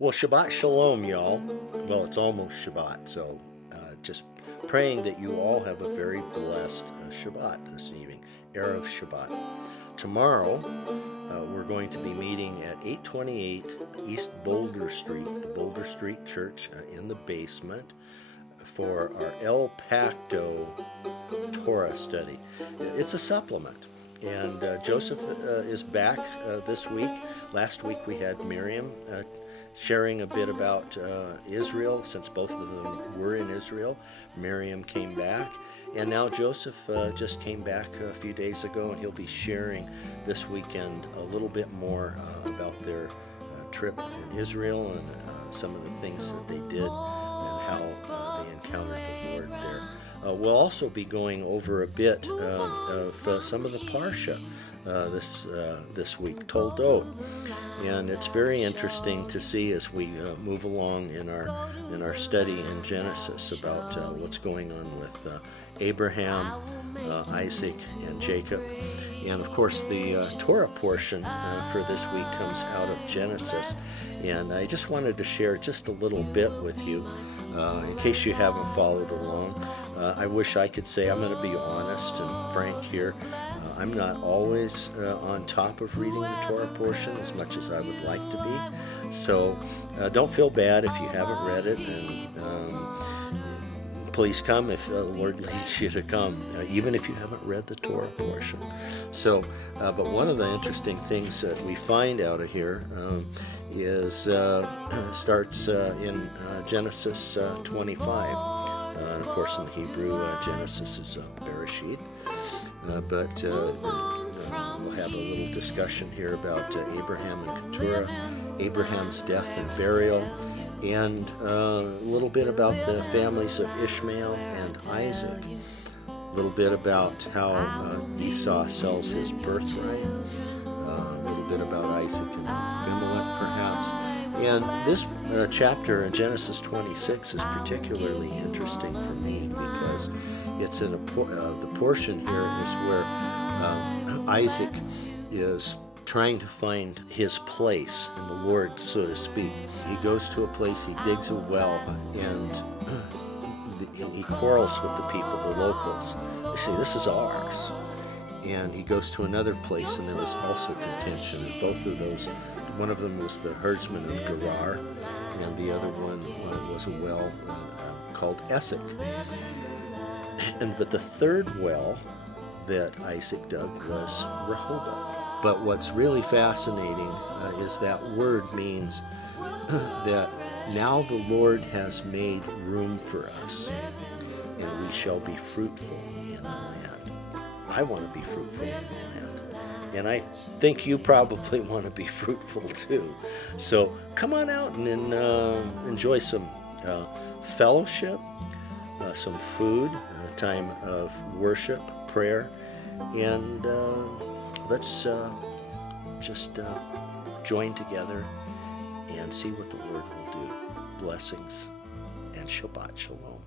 Well, Shabbat Shalom, y'all. Well, it's almost Shabbat, so just praying that you all have a very blessed Shabbat this evening, Erev Shabbat. Tomorrow, we're going to be meeting at 828 East Boulder Street, the Boulder Street Church in the basement, for our El Pacto Torah Study. It's a supplement, and Joseph is back this week. Last week we had Miriam sharing a bit about Israel, since both of them were in Israel. Miriam came back, and now Joseph just came back a few days ago, and he'll be sharing this weekend a little bit more about their trip in Israel and some of the things that they did and how they encountered the Lord there. We'll also be going over a bit of some of the Parsha this week, Toldot. And it's very interesting to see as we move along in our study in Genesis about what's going on with Abraham, Isaac, and Jacob. And of course, the Torah portion for this week comes out of Genesis. And I just wanted to share just a little bit with you in case you haven't followed along. I wish I could say, I'm going to be honest and frank here, I'm not always on top of reading the Torah portion as much as I would like to be. So don't feel bad if you haven't read it, and please come if the Lord leads you to come, even if you haven't read the Torah portion. So, but one of the interesting things that we find out of here is starts in Genesis 25. Of course, in the Hebrew, Genesis is Bereshit. But we'll have a little discussion here about Abraham and Keturah, Abraham's death and burial, and a little bit about the families of Ishmael and Isaac, a little bit about how Esau sells his birthright, a little bit about Isaac and Abimelech perhaps. And this chapter in Genesis 26 is particularly interesting for me because it's in the portion here is where Isaac is trying to find his place in the Lord, so to speak. He goes to a place, he digs a well, and he quarrels with the people, the locals. They say, this is ours. And he goes to another place, and there was also contention. And both of those, one of them was the herdsman of Gerar, and the other one was a well called Esek. But the third well that Isaac dug was Rehoboth. But what's really fascinating is that word means that now the Lord has made room for us, and we shall be fruitful in the land. I want to be fruitful in the land, and I think you probably want to be fruitful too. So come on out and enjoy some fellowship, some food, a time of worship, prayer, and let's just join together and see what the Lord will do. Blessings and Shabbat Shalom.